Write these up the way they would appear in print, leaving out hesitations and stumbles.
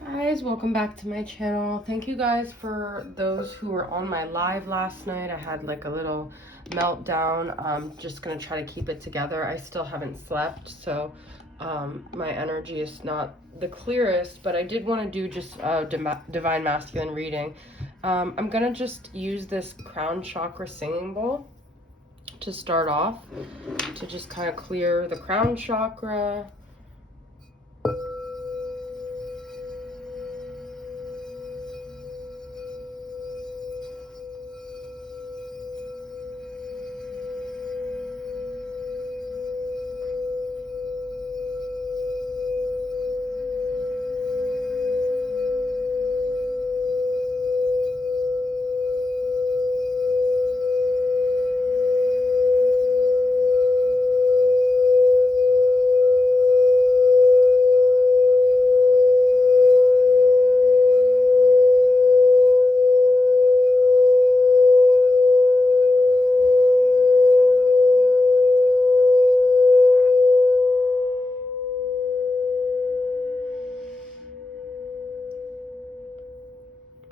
Guys, welcome back to my channel. Thank you guys for those who were on my live last night. I had like a little meltdown. I'm just gonna try to keep it together. I still haven't slept, so my energy is not the clearest, but I did want to do just a divine masculine reading. I'm gonna just use this crown chakra singing bowl to start off, to just kind of clear the crown chakra.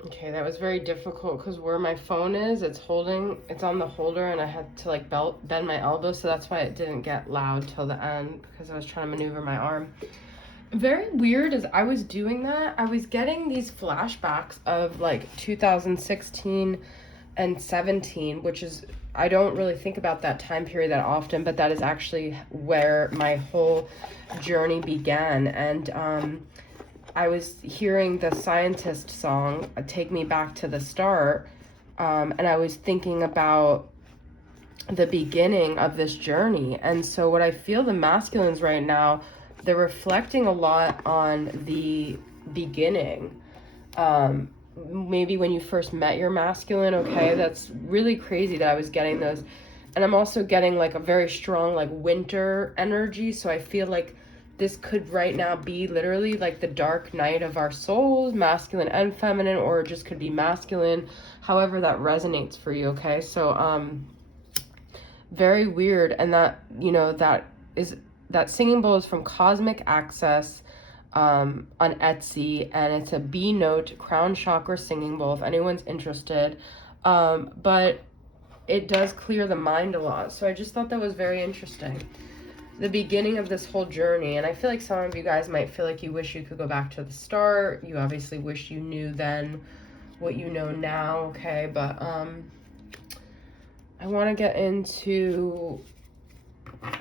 Okay, that was very difficult because where my phone is, it's on the holder, and I had to like bend my elbow, so that's why it didn't get loud till the end, because I was trying to maneuver my arm. Very weird, as I was doing that, I was getting these flashbacks of like 2016 and 17, which is, I don't really think about that time period that often, but that is actually where my whole journey began. And I was hearing the Scientist song, Take Me Back to the Start, and I was thinking about the beginning of this journey. And so what I feel the masculines right now, they're reflecting a lot on the beginning. Maybe when you first met your masculine, okay, that's really crazy that I was getting those. And I'm also getting like a very strong like winter energy, so I feel like this could right now be literally like the dark night of our souls, masculine and feminine, or it just could be masculine, however that resonates for you, okay? So very weird. And that, you know, that singing bowl is from Cosmic Access on Etsy, and it's a B note crown chakra singing bowl if anyone's interested. But it does clear the mind a lot, so I just thought that was very interesting, the beginning of this whole journey. And I feel like some of you guys might feel like you wish you could go back to the start. You obviously wish you knew then what you know now, okay? But I want to get into,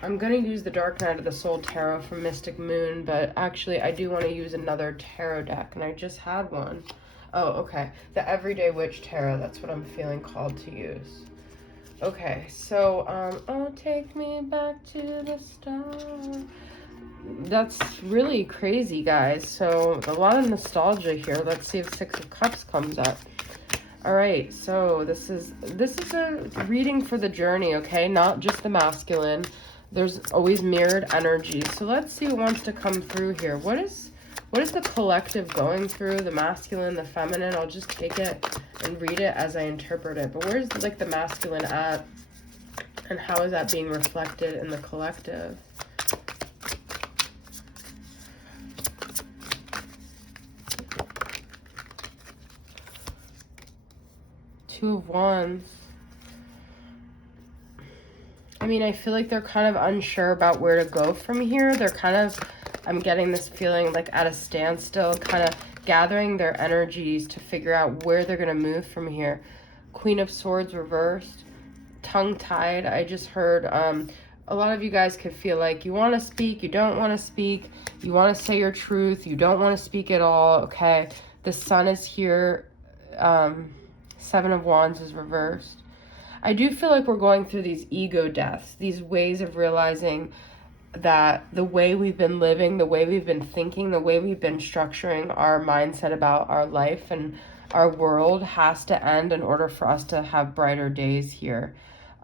I'm going to use the Dark Night of the Soul Tarot from Mystic Moon, but actually I do want to use another tarot deck, and I just had one. Oh, okay. The Everyday Witch Tarot, that's what I'm feeling called to use. Okay, so, oh, take me back to the start. That's really crazy, guys. So, a lot of nostalgia here. Let's see if Six of Cups comes up. All right, so this is a reading for the journey, okay? Not just the masculine. There's always mirrored energy. So let's see what wants to come through here. What is the collective going through, the masculine, the feminine? I'll just take it and read it as I interpret it. But where's like the masculine at, and how is that being reflected in the collective? Two of Wands. I mean, I feel like they're kind of unsure about where to go from here. They're kind of, I'm getting this feeling like at a standstill, kind of gathering their energies to figure out where they're going to move from here. Queen of Swords reversed, tongue-tied. I just heard a lot of you guys could feel like you want to speak, you don't want to speak, you want to say your truth, you don't want to speak at all, okay? The Sun is here. Seven of Wands is reversed. I do feel like we're going through these ego deaths, these ways of realizing that the way we've been living, the way we've been thinking, the way we've been structuring our mindset about our life and our world has to end in order for us to have brighter days here.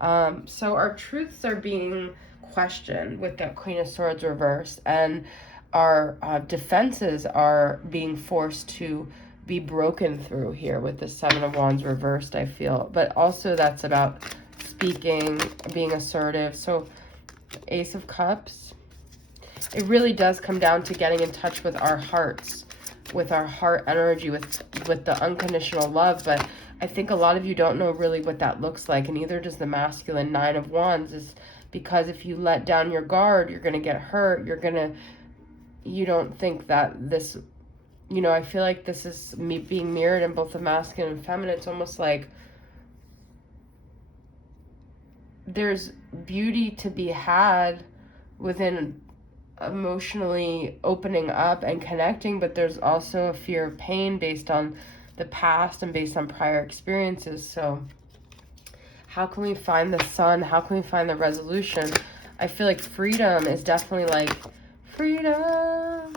So our truths are being questioned with that Queen of Swords reversed, and our defenses are being forced to be broken through here with the Seven of Wands reversed, I feel. But also that's about speaking, being assertive. So Ace of Cups. it really does come down to getting in touch with our hearts, with our heart energy, with the unconditional love. But I think a lot of you don't know really what that looks like, and neither does the masculine. 9 of Wands is because if you let down your guard, you're going to get hurt. You don't think that this, you know, I feel like this is me being mirrored in both the masculine and feminine. It's almost like there's beauty to be had within emotionally opening up and connecting, but there's also a fear of pain based on the past and based on prior experiences. So how can we find the sun? How can we find the resolution? I feel like freedom is definitely like freedom.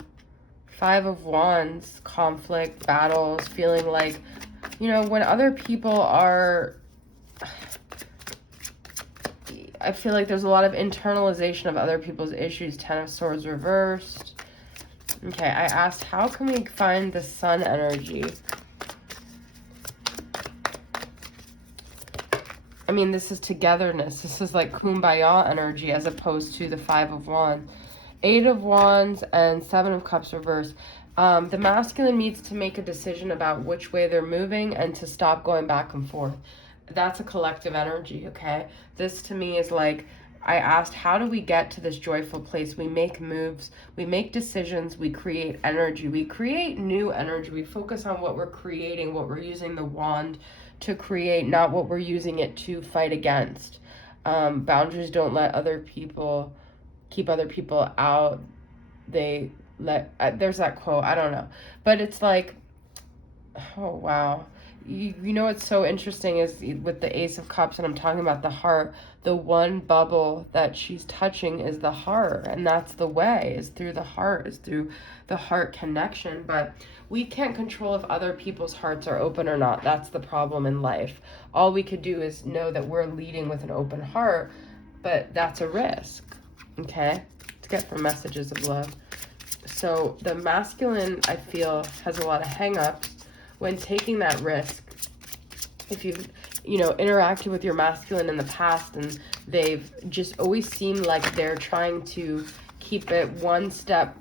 5 of Wands, conflict, battles, feeling like, you know, when other people are, I feel like there's a lot of internalization of other people's issues. 10 of Swords reversed. Okay, I asked, how can we find the sun energy? I mean, this is togetherness. This is like kumbaya energy as opposed to the 5 of Wands. 8 of Wands and 7 of Cups reversed. The masculine needs to make a decision about which way they're moving and to stop going back and forth. That's a collective energy, okay? This to me is like, I asked, how do we get to this joyful place? We make moves, we make decisions, we create energy, we create new energy. We focus on what we're creating, what we're using the wand to create, not what we're using it to fight against. Boundaries don't let other people, keep other people out. They let, there's that quote, I don't know. But it's like, oh, wow. You know what's so interesting is with the Ace of Cups, and I'm talking about the heart, the one bubble that she's touching is the heart, and that's the way, is through the heart, is through the heart connection. But we can't control if other people's hearts are open or not. That's the problem in life. All we could do is know that we're leading with an open heart, but that's a risk, okay? Let's get some messages of love. So the masculine, I feel, has a lot of hang-ups when taking that risk. If you've, you know, interacted with your masculine in the past and they've just always seemed like they're trying to keep it one step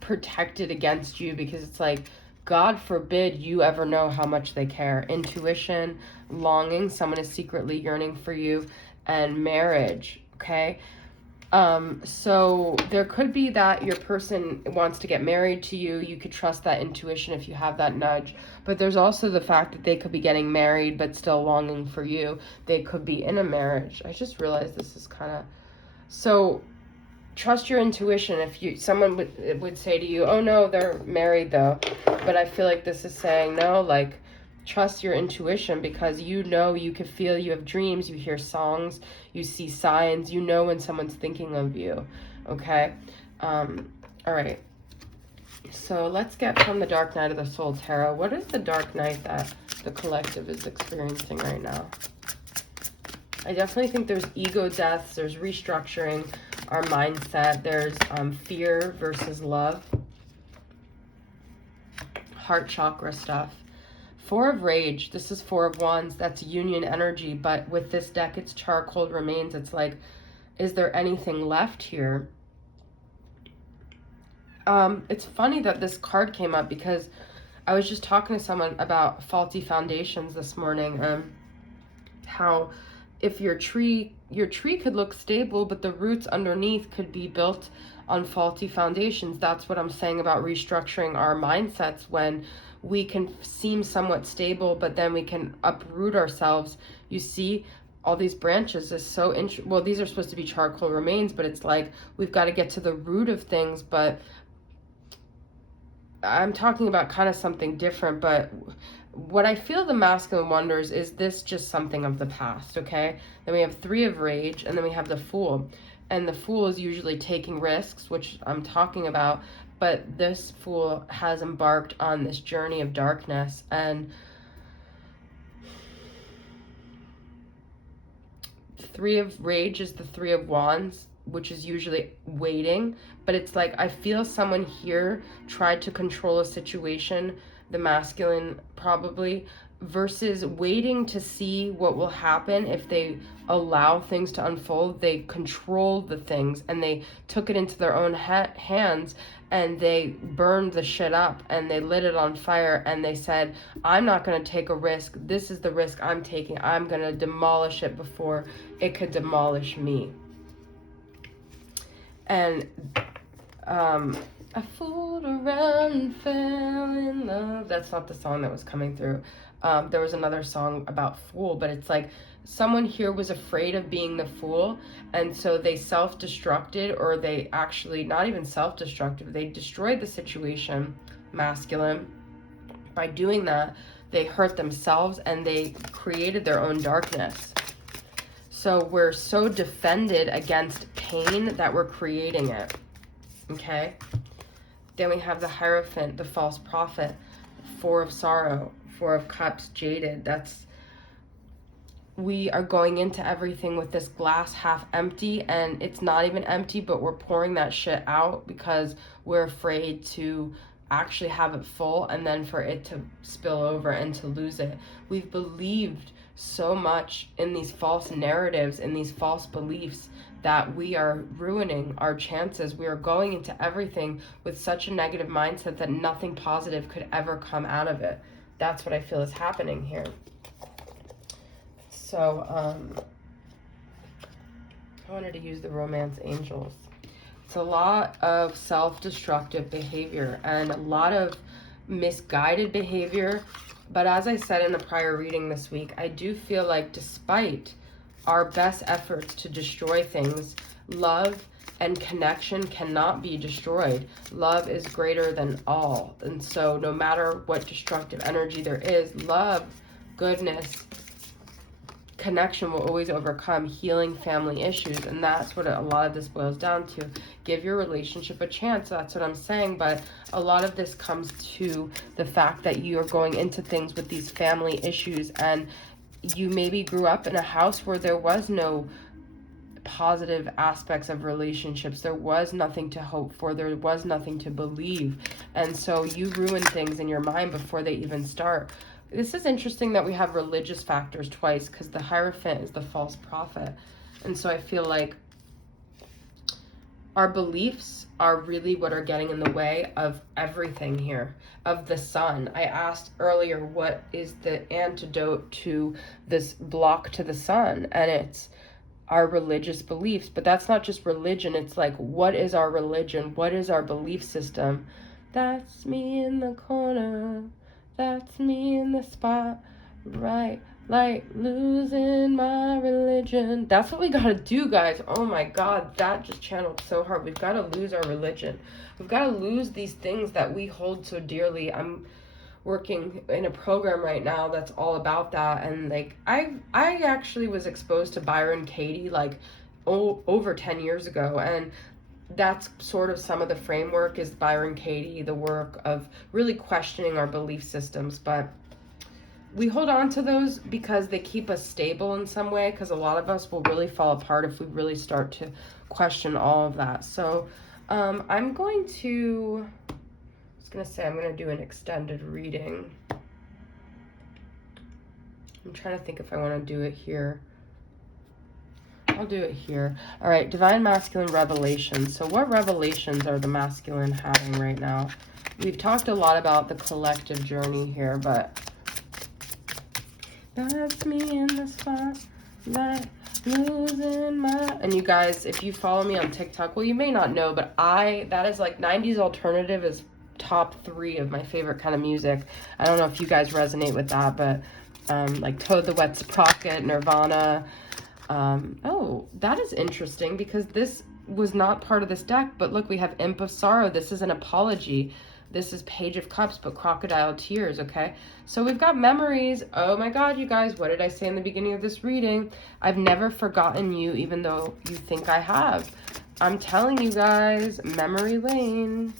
protected against you, because it's like, God forbid you ever know how much they care. Intuition, longing, someone is secretly yearning for you, and marriage, okay? So there could be that your person wants to get married to you. You could trust that intuition if you have that nudge. But there's also the fact that they could be getting married but still longing for you. They could be in a marriage. I just realized this is kind of... So trust your intuition. If someone would say to you, oh no, they're married though. But I feel like this is saying, no, like, trust your intuition, because you know, you can feel, you have dreams, you hear songs, you see signs, you know when someone's thinking of you, okay? All right. So let's get from the Dark Night of the Soul Tarot. What is the dark night that the collective is experiencing right now? I definitely think there's ego deaths, there's restructuring our mindset, there's fear versus love, heart chakra stuff. 4 of Rage, this is 4 of Wands, that's union energy, but with this deck, it's charcoal remains. It's like, is there anything left here? It's funny that this card came up, because I was just talking to someone about faulty foundations this morning, how if your tree could look stable, but the roots underneath could be built on faulty foundations. That's what I'm saying about restructuring our mindsets, when we can seem somewhat stable, but then we can uproot ourselves. You see, all these branches is so well, these are supposed to be charcoal remains, but it's like we've got to get to the root of things. But I'm talking about kind of something different. But what I feel the masculine wonders, is this just something of the past, okay? Then we have 3 of Rage, and then we have the Fool. And the Fool is usually taking risks, which I'm talking about. But this Fool has embarked on this journey of darkness, and 3 of Rage is the 3 of Wands, which is usually waiting. But it's like, I feel someone here tried to control a situation, the masculine probably, versus waiting to see what will happen if they allow things to unfold. They controlled the things and they took it into their own hands, and they burned the shit up and they lit it on fire, and they said, I'm not going to take a risk. This is the risk I'm taking. I'm going to demolish it before it could demolish me. And I fooled around and fell in love. That's not the song that was coming through. There was another song about fool, but it's like someone here was afraid of being the fool, and so they self-destructed, or they actually, not even self-destructive, they destroyed the situation, masculine. By doing that, they hurt themselves and they created their own darkness. So we're so defended against pain that we're creating it. Okay? Then we have the Hierophant, the false prophet, Four of Sorrow, Four of Cups, jaded. We are going into everything with this glass half empty, and it's not even empty, but we're pouring that shit out because we're afraid to actually have it full and then for it to spill over and to lose it. We've believed so much in these false narratives, in these false beliefs, that we are ruining our chances. We are going into everything with such a negative mindset that nothing positive could ever come out of it. That's what I feel is happening here. So, I wanted to use the Romance Angels. It's a lot of self-destructive behavior and a lot of misguided behavior. But as I said in a prior reading this week, I do feel like despite our best efforts to destroy things, love and connection cannot be destroyed. Love is greater than all. And so no matter what destructive energy there is, love, goodness, connection will always overcome healing family issues. And that's what a lot of this boils down to. Give your relationship a chance. That's what I'm saying. But a lot of this comes to the fact that you are going into things with these family issues, and you maybe grew up in a house where there was no positive aspects of relationships. There was nothing to hope for. There was nothing to believe. And so you ruin things in your mind before they even start. This is interesting that we have religious factors twice, because the Hierophant is the false prophet. And so I feel like our beliefs are really what are getting in the way of everything here, of the sun. I asked earlier, what is the antidote to this block to the sun? And it's our religious beliefs. But that's not just religion. It's like, what is our religion? What is our belief system? That's me in the corner. That's me in the spot, right? Like losing my religion. That's what we gotta do, guys. Oh my God, that just channeled so hard. We've got to lose our religion. We've got to lose these things that we hold so dearly. I'm working in a program right now that's all about that, and like I actually was exposed to Byron Katie like over 10 years ago, and that's sort of some of the framework is Byron Katie, the work of really questioning our belief systems. But we hold on to those because they keep us stable in some way, because a lot of us will really fall apart if we really start to question all of that. So I'm going to do an extended reading. I'm trying to think if I want to do it here. I'll do it here. All right, Divine Masculine Revelations. So what revelations are the masculine having right now? We've talked a lot about the collective journey here, but that's me in the spot, like losing my... And you guys, if you follow me on TikTok, well, you may not know, but that is like 90s alternative is top 3 of my favorite kind of music. I don't know if you guys resonate with that, but like Toad the Wet Sprocket, Nirvana. Oh, that is interesting because this was not part of this deck, but look, we have Imp of Sorrow. This is an apology. This is Page of Cups, but crocodile tears, okay? So we've got memories. Oh my God, you guys, what did I say in the beginning of this reading? I've never forgotten you, even though you think I have. I'm telling you guys, memory lane.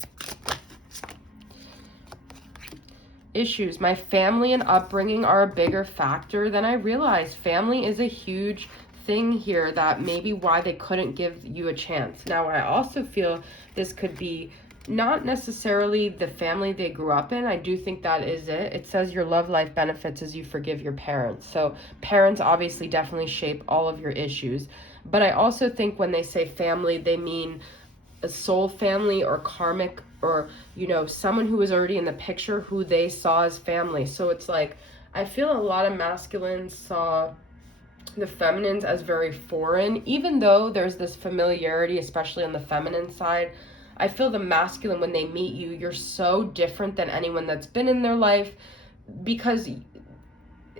Issues. My family and upbringing are a bigger factor than I realized. Family is a huge thing here, that maybe why they couldn't give you a chance. Now, I also feel this could be not necessarily the family they grew up in. I do think that is it. It says your love life benefits as you forgive your parents. So parents obviously definitely shape all of your issues. But I also think when they say family, they mean a soul family or karmic, or, you know, someone who was already in the picture who they saw as family. So it's like, I feel a lot of masculines saw the feminines as very foreign, even though there's this familiarity, especially on the feminine side. I feel the masculine, when they meet you, you're so different than anyone that's been in their life, because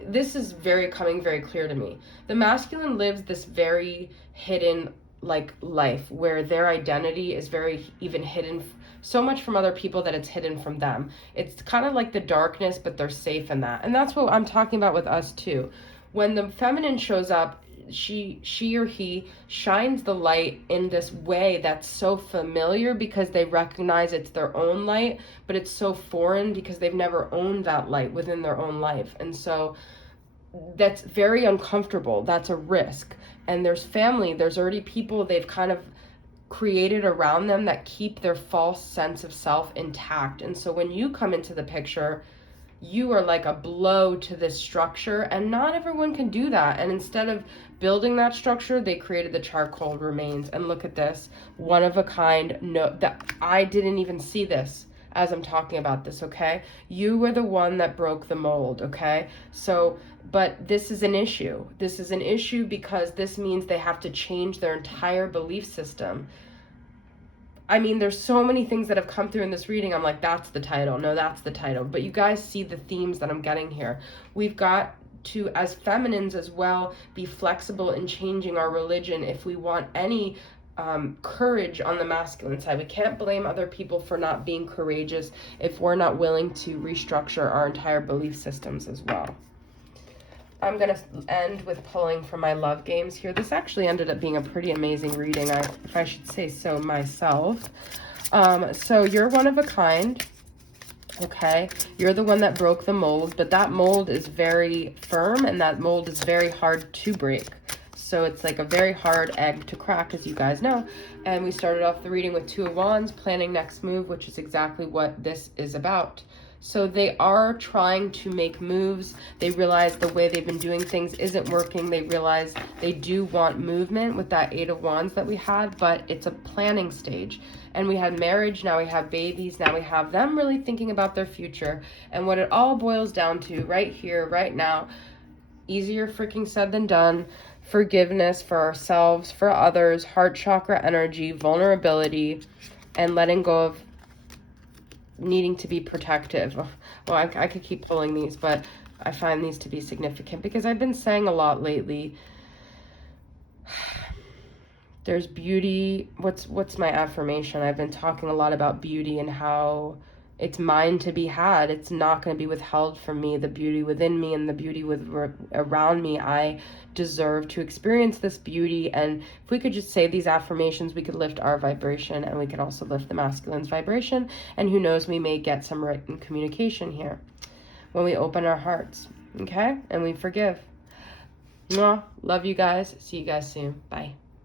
this is coming very clear to me. The masculine lives this very hidden like life where their identity is very even hidden so much from other people that it's hidden from them. It's kind of like the darkness, but they're safe in that. And that's what I'm talking about with us too. When the feminine shows up, she or he shines the light in this way that's so familiar because they recognize it's their own light, but it's so foreign because they've never owned that light within their own life. And so that's very uncomfortable. That's a risk. And there's family, there's already people they've kind of created around them that keep their false sense of self intact. And so when you come into the picture, you are like a blow to this structure, and not everyone can do that. And instead of building that structure, they created the charcoal remains. And look at this, one of a kind. No, that I didn't even see this as I'm talking about this, okay? You were the one that broke the mold, okay? So, but this is an issue. This is an issue because this means they have to change their entire belief system. I mean, there's so many things that have come through in this reading. I'm like, that's the title. No, that's the title. But you guys see the themes that I'm getting here. We've got to, as feminines as well, be flexible in changing our religion if we want any courage on the masculine side. We can't blame other people for not being courageous if we're not willing to restructure our entire belief systems as well. I'm going to end with pulling from my love games here. This actually ended up being a pretty amazing reading, if I should say so myself. So you're one of a kind, okay? You're the one that broke the mold, but that mold is very firm and that mold is very hard to break. So it's like a very hard egg to crack, as you guys know. And we started off the reading with Two of Wands, planning next move, which is exactly what this is about. So they are trying to make moves. They realize the way they've been doing things isn't working. They realize they do want movement with that Eight of Wands that we had, but it's a planning stage. And we had marriage, now we have babies, now we have them really thinking about their future. And what it all boils down to right here, right now, easier freaking said than done. Forgiveness for ourselves, for others, heart chakra energy, vulnerability, and letting go of needing to be protective. Well, I could keep pulling these, but I find these to be significant because I've been saying a lot lately. There's beauty. What's my affirmation? I've been talking a lot about beauty and how it's mine to be had. It's not going to be withheld from me. The beauty within me and the beauty around me, I deserve to experience this beauty. And if we could just say these affirmations, we could lift our vibration, and we could also lift the masculine's vibration. And who knows, we may get some written communication here when we open our hearts, okay? And we forgive. Mwah. Love you guys. See you guys soon. Bye.